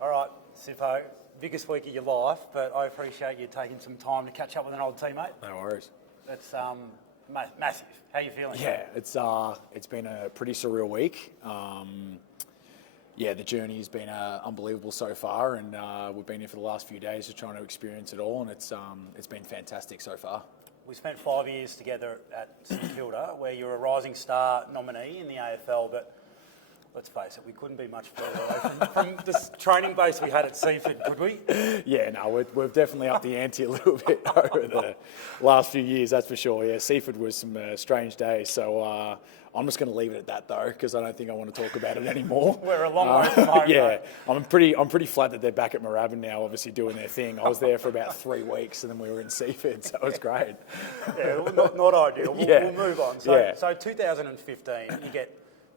All right, Sippo, biggest week of your life, but I appreciate you taking some time to catch up with an old teammate. No worries. That's massive. How are you feeling? Yeah, it's been a pretty surreal week. The journey's been unbelievable so far, and we've been here for the last few days just trying to experience it all, and it's been fantastic so far. We spent 5 years together at St Kilda, where you're a rising star nominee in the AFL, but let's face it, we couldn't be much further away from this training base we had at Seaford, could we? Yeah, no, we've definitely upped the ante a little bit over the last few years, that's for sure. Yeah, Seaford was some strange days, so I'm just going to leave it at that though, because I don't think I want to talk about it anymore. We're a long way from home. Yeah, mate. I'm pretty flat that they're back at Moorabbin now, obviously doing their thing. I was there for about 3 weeks, and then we were in Seaford, so it was great. Yeah, well, not ideal. We'll move on. So 2015, you get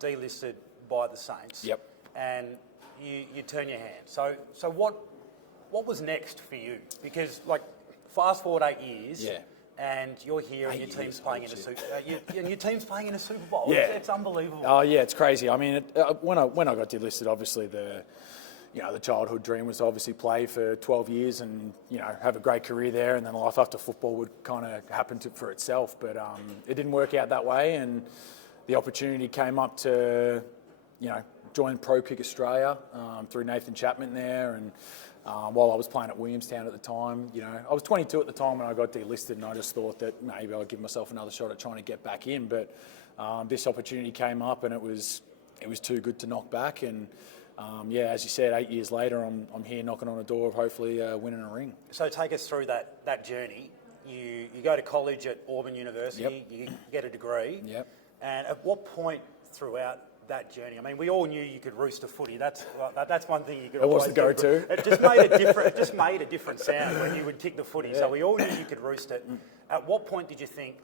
delisted by the Saints. Yep. And you turn your hand. So what was next for you? Because fast forward 8 years. Yeah. And you're here, and your team's playing in a Super Bowl. Yeah. It's unbelievable. Oh yeah, it's crazy. I mean, when I got delisted, obviously the childhood dream was to obviously play for 12 years and have a great career there, and then life after football would kind of happen for itself. But it didn't work out that way, and the opportunity came up to join Pro Kick Australia through Nathan Chapman there, and while I was playing at Williamstown at the time, I was 22 at the time when I got delisted, and I just thought that maybe I'd give myself another shot at trying to get back in. But this opportunity came up, and it was too good to knock back. And as you said, 8 years later, I'm here knocking on a door of hopefully winning a ring. So take us through that journey. You go to college at Auburn University. Yep. You get a degree. Yep. And at what point throughout that journey? I mean, we all knew you could roost a footy. That's one thing you could. It was the go-to. It just made a different sound when you would kick the footy. Yeah. So we all knew you could roost it. At what point did you think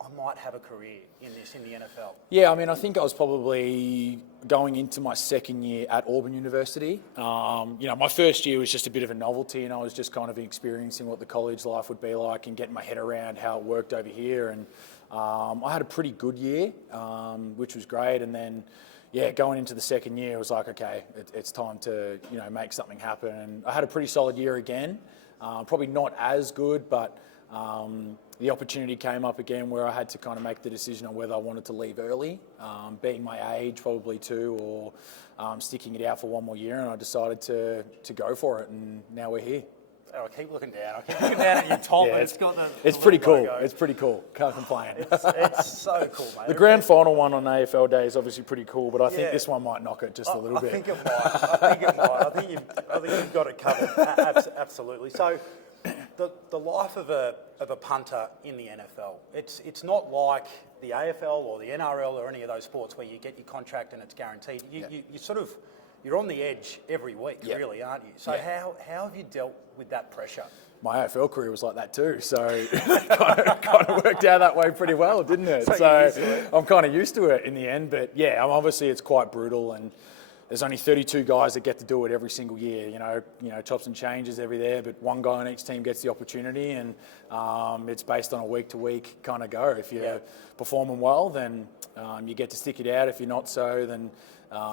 I might have a career in the NFL? Yeah, I mean, I think I was probably going into my second year at Auburn University. My first year was just a bit of a novelty, and I was just kind of experiencing what the college life would be like and getting my head around how it worked over here. And I had a pretty good year, which was great. And then, going into the second year, it was like, okay, it's time to, make something happen. And I had a pretty solid year again. Probably not as good, but the opportunity came up again where I had to kind of make the decision on whether I wanted to leave early, being my age probably too, or sticking it out for one more year. And I decided to go for it, and now we're here. Oh, I keep looking down. At your top. Yeah, it's got the it's pretty cool. logo. It's pretty cool. Can't complain. It's so cool, mate. The grand final one on AFL Day is obviously pretty cool, but I think this one might knock it just a little bit. I think it might. I think you've got it covered. Absolutely. So, the life of a punter in the NFL, it's not like the AFL or the NRL or any of those sports where you get your contract and it's guaranteed. You're on the edge every week, really, aren't you? So how have you dealt with that pressure? My AFL career was like that too, so it kind of worked out that way pretty well, didn't it? So I'm kind of used to it in the end, but obviously it's quite brutal, and there's only 32 guys that get to do it every single year. Chops and changes every there, but one guy on each team gets the opportunity, and it's based on a week-to-week kind of go. If you're performing well, then you get to stick it out. If you're not so, then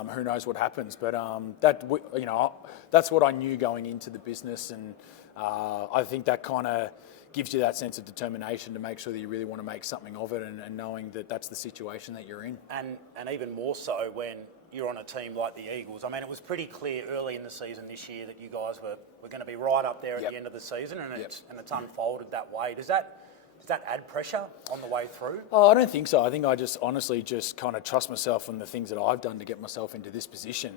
who knows what happens. But that's what I knew going into the business, and I think that kind of gives you that sense of determination to make sure that you really want to make something of it, and knowing that that's the situation that you're in. And even more so when you're on a team like the Eagles. I mean, it was pretty clear early in the season this year that you guys were going to be right up there at the end of the season, and it's unfolded that way. Does that add pressure on the way through? Oh, I don't think so. I think I just honestly just kind of trust myself and the things that I've done to get myself into this position.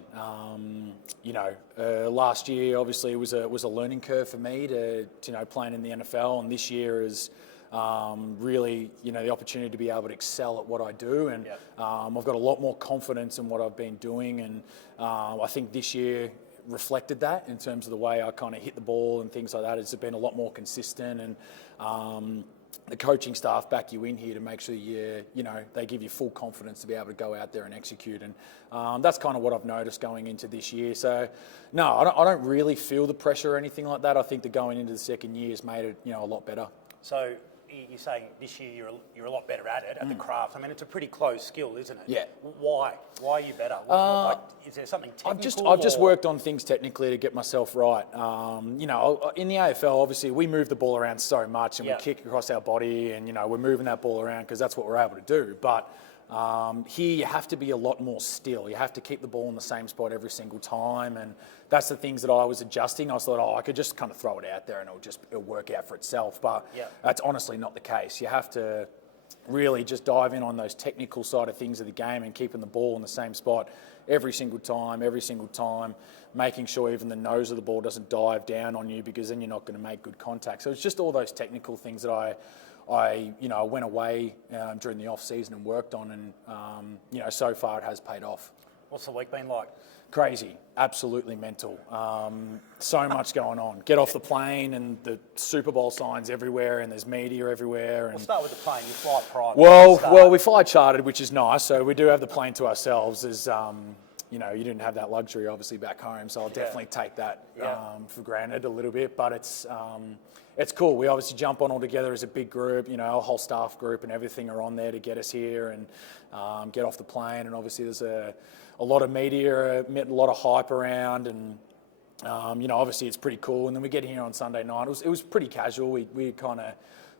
Last year obviously was a learning curve for me to playing in the NFL, and this year is really the opportunity to be able to excel at what I do, and I've got a lot more confidence in what I've been doing, and I think this year reflected that in terms of the way I kind of hit the ball and things like that. It's been a lot more consistent, and the coaching staff back you in here to make sure they give you full confidence to be able to go out there and execute. And that's kind of what I've noticed going into this year. So, no, I don't really feel the pressure or anything like that. I think that going into the second year has made it, a lot better. So you're saying this year you're a lot better at it, at the craft. I mean, it's a pretty close skill, isn't it? Yeah. Why? Why are you better? Is there something technical? I've just worked on things technically to get myself right. You know, in the AFL, obviously, we move the ball around so much and we kick across our body and, you know, we're moving that ball around because that's what we're able to do. But here you have to be a lot more still. You have to keep the ball in the same spot every single time, and that's the things that I was adjusting. I thought, I could just kind of throw it out there and it'll work out for itself. But that's honestly not the case. You have to really just dive in on those technical side of things of the game and keeping the ball in the same spot every single time, making sure even the nose of the ball doesn't dive down on you, because then you're not going to make good contact. So it's just all those technical things that I went away during the off season and worked on, and so far it has paid off. What's the week been like? Crazy, absolutely mental. So much going on. Get off the plane and the Super Bowl signs everywhere, and there's media everywhere. And we'll start with the plane. You fly private. Well, we fly chartered, which is nice. So we do have the plane to ourselves. As you didn't have that luxury obviously back home, so I'll definitely take that for granted a little bit. But it's cool. We obviously jump on all together as a big group. You know, our whole staff group and everything are on there to get us here and get off the plane. And obviously there's a lot of media, a lot of hype around, and obviously it's pretty cool. And then we get here on Sunday night. It was pretty casual. We kind of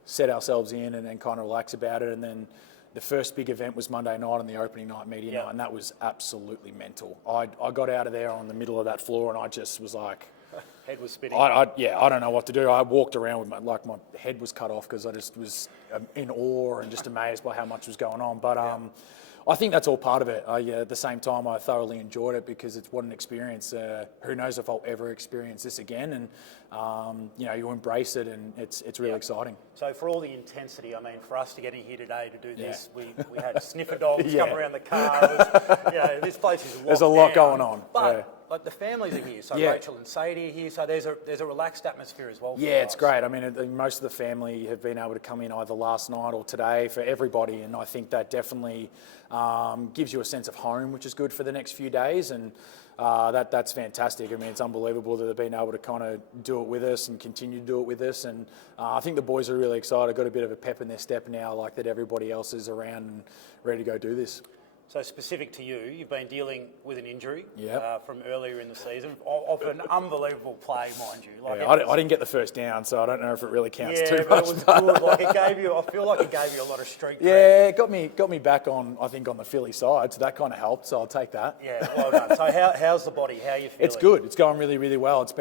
set ourselves in and then kind of relax about it. And then the first big event was Monday night on the opening night media night, and that was absolutely mental. I got out of there on the middle of that floor, and I just was like, head was spinning. I don't know what to do. I walked around with my head was cut off because I just was in awe and just amazed by how much was going on. But I think that's all part of it. At the same time, I thoroughly enjoyed it because it's what an experience. Who knows if I'll ever experience this again? And you embrace it, and it's really exciting. So for all the intensity, I mean, for us to get in here today to do this, we had sniffer dogs come around the car. This place is locked There's a lot down. going on. But like the families are here, so Rachel and Sadie are here, so there's a relaxed atmosphere as well. Yeah, it's great. I mean, most of the family have been able to come in either last night or today for everybody, and I think that definitely gives you a sense of home, which is good for the next few days, and that's fantastic. I mean, it's unbelievable that they've been able to kind of do it with us and continue to do it with us, and I think the boys are really excited. Got a bit of a pep in their step now, like that everybody else is around and ready to go do this. So specific to you, you've been dealing with an injury from earlier in the season, of an unbelievable play, mind you. I didn't get the first down, so I don't know if it really counts too much. But it was good. I feel like it gave you a lot of streak. Yeah, it got me back on, I think, on the Philly side, so that kind of helped. So I'll take that. Yeah, well done. So how's the body? How are you feeling? It's good. It's going really, really well. It's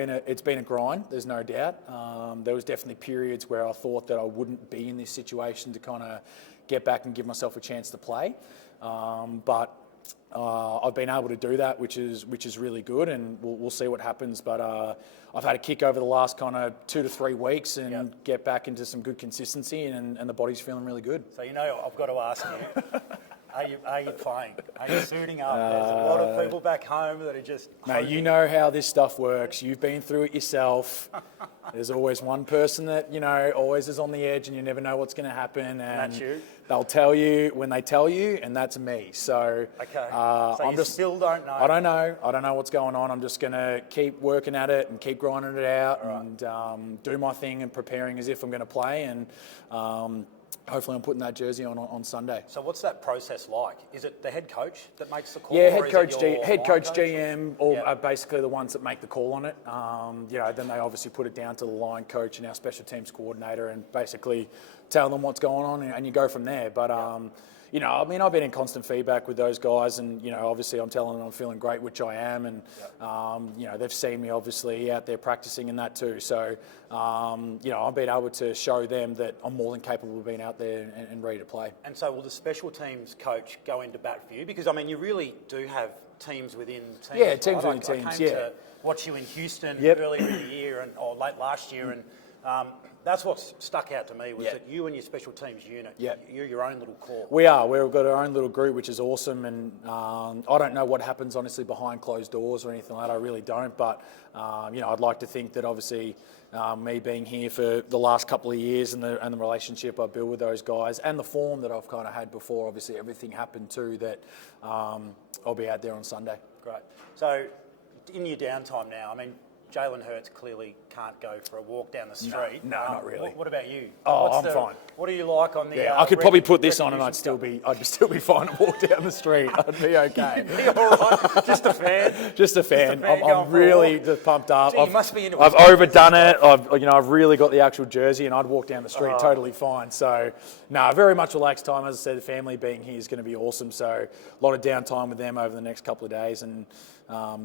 been a grind. There's no doubt. There was definitely periods where I thought that I wouldn't be in this situation to kind of get back and give myself a chance to play. But I've been able to do that, which is really good, and we'll see what happens. But I've had a kick over the last kind of 2 to 3 weeks and get back into some good consistency, and the body's feeling really good. So I've got to ask you, are you playing? Are you suiting up? There's a lot of people back home that are just... Mate, you know how this stuff works. You've been through it yourself. There's always one person that, always is on the edge, and you never know what's going to happen. And that's you? They'll tell you when they tell you, and that's me. So, So still don't know? I don't know. I don't know what's going on. I'm just going to keep working at it and keep grinding it out and do my thing and preparing as if I'm going to play. And hopefully I'm putting that jersey on Sunday. So what's that process like? Is it the head coach that makes the call? Yeah, head coach, GM, are basically the ones that make the call on it. Then they obviously put it down to the line coach and our special teams coordinator and basically tell them what's going on, and you go from there. But I've been in constant feedback with those guys, and obviously I'm telling them I'm feeling great, which I am, and they've seen me obviously out there practicing and that too. So I've been able to show them that I'm more than capable of being out there and ready to play. And so will the special teams coach go into bat for you? Because you really do have teams within teams. Yeah, teams within teams. I came to watch you in Houston earlier in the year or late last year, and that's what stuck out to me was that you and your special teams unit, you're your own little corps. We are. We've got our own little group, which is awesome. And I don't know what happens, honestly, behind closed doors or anything like that. I really don't. But, I'd like to think that obviously me being here for the last couple of years and the relationship I built with those guys and the form that I've kind of had before, obviously everything happened too, that I'll be out there on Sunday. Great. So in your downtime now, Jalen Hurts clearly can't go for a walk down the street. No, not really. What about you? Oh, I'm fine. What are you like on the? Yeah, I could probably put this on and I'd still be fine to walk down the street. I'd be okay. Be all right. Just a fan. Just a fan. I'm really just pumped up. Gee, you must be into I've overdone it. I've really got the actual jersey, and I'd walk down the street totally fine. So, very much relaxed time. As I said, the family being here is going to be awesome. So, a lot of downtime with them over the next couple of days, and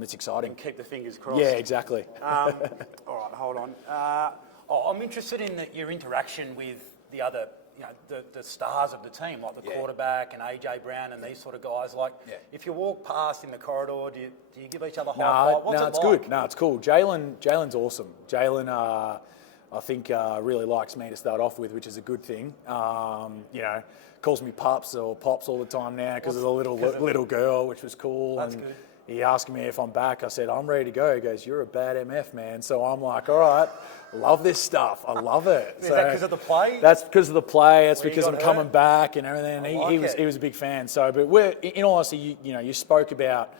it's exciting. And keep the fingers crossed. Yeah, exactly. All right, hold on. I'm interested in your interaction with the other, the stars of the team, like the quarterback and AJ Brown and these sort of guys. Like, if you walk past in the corridor, do you give each other high five? What's it it's like? good. No, it's cool. Jalen's awesome. Jalen, I think, really likes me to start off with, which is a good thing. Calls me pups or pops all the time now because of the little girl, which was cool. That's good. He asked me if I'm back. I said, I'm ready to go. He goes, you're a bad MF, man. So I'm like, all right, love this stuff. I love it. Is that because of the play? That's because of the play. That's Where because you I'm got coming hurt? back and everything. And he was a big fan. So, but in all honesty, you spoke about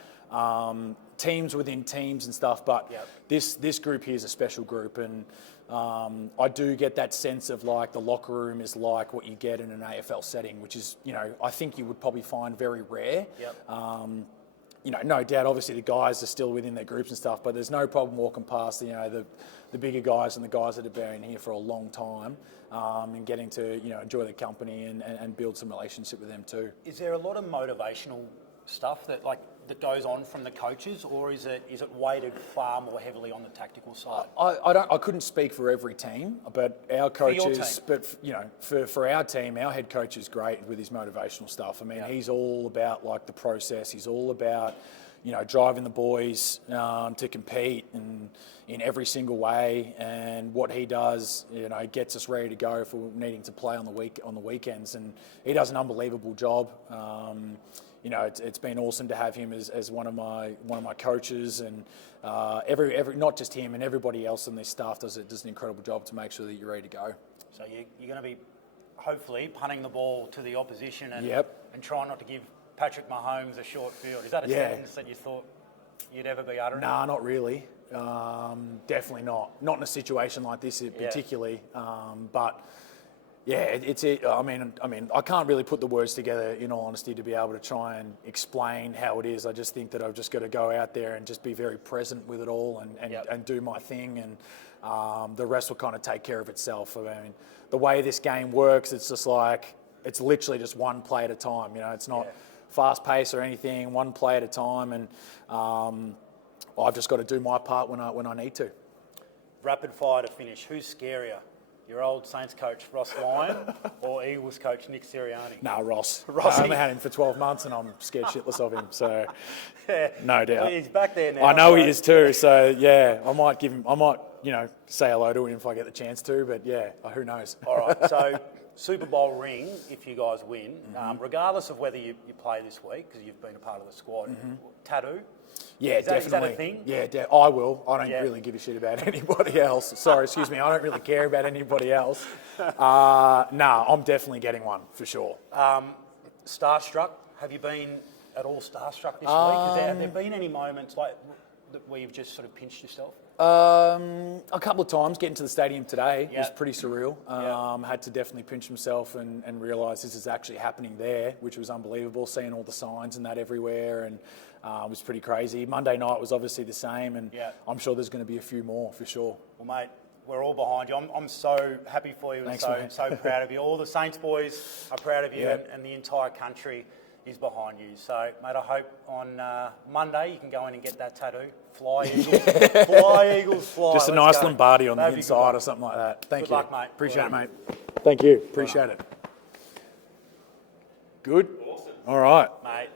teams within teams and stuff, but this group here is a special group, and I do get that sense of like the locker room is like what you get in an AFL setting, which is, I think you would probably find very rare. No doubt, obviously the guys are still within their groups and stuff, but there's no problem walking past, the bigger guys and the guys that have been here for a long time, and getting to, enjoy the company and build some relationship with them too. Is there a lot of motivational stuff that goes on from the coaches, or is it weighted far more heavily on the tactical side? I couldn't speak for every team, but our coaches, team. for our team, our head coach is great with his motivational stuff. I mean, he's all about like the process. He's all about, driving the boys to compete and in every single way. And what he does, gets us ready to go for needing to play on the weekends. And he does an unbelievable job. It's been awesome to have him as one of my coaches, and every not just him and everybody else in this staff does an incredible job to make sure that you're ready to go. So you're going to be hopefully punting the ball to the opposition and trying not to give Patrick Mahomes a short field. Is that a sentence that you thought you'd ever be uttering? Nah, not really. Definitely not. Not in a situation like this particularly. But. Yeah, I mean, I can't really put the words together, in all honesty, to be able to try and explain how it is. I just think that I've just got to go out there and just be very present with it all and do my thing, and the rest will kind of take care of itself. I mean, the way this game works, it's just like, it's literally just one play at a time. It's not fast pace or anything, one play at a time, and I've just got to do my part when I need to. Rapid fire to finish. Who's scarier? Your old Saints coach, Ross Lyon, or Eagles coach, Nick Sirianni? No, Ross. I haven't had him for 12 months and I'm scared shitless of him, so no doubt. Well, he's back there now. I know he is too, so I might say hello to him if I get the chance to, but who knows. All right, so Super Bowl ring, if you guys win, regardless of whether you play this week, because you've been a part of the squad, tattoo? Yeah, definitely. Is that a thing? Yeah, I will. I don't really give a shit about anybody else. Sorry, excuse me. I don't really care about anybody else. I'm definitely getting one for sure. Starstruck? Have you been at all starstruck this week? Have there been any moments like where you've just sort of pinched yourself? A couple of times. Getting to the stadium today was pretty surreal. Had to definitely pinch myself and realise this is actually happening there, which was unbelievable. Seeing all the signs and that everywhere, and it was pretty crazy. Monday night was obviously the same, and I'm sure there's going to be a few more for sure. Well, mate, we're all behind you. I'm so happy for you. Thanks, and so proud of you. All the Saints boys are proud of you, and the entire country is behind you. So, mate, I hope on Monday you can go in and get that tattoo. Fly Eagles, fly Eagles, fly. Just a nice Lombardi on the inside or something like that. Thank you. Good luck, mate. Appreciate it, mate. Thank you. Appreciate it. Good? Awesome. All right. Mate.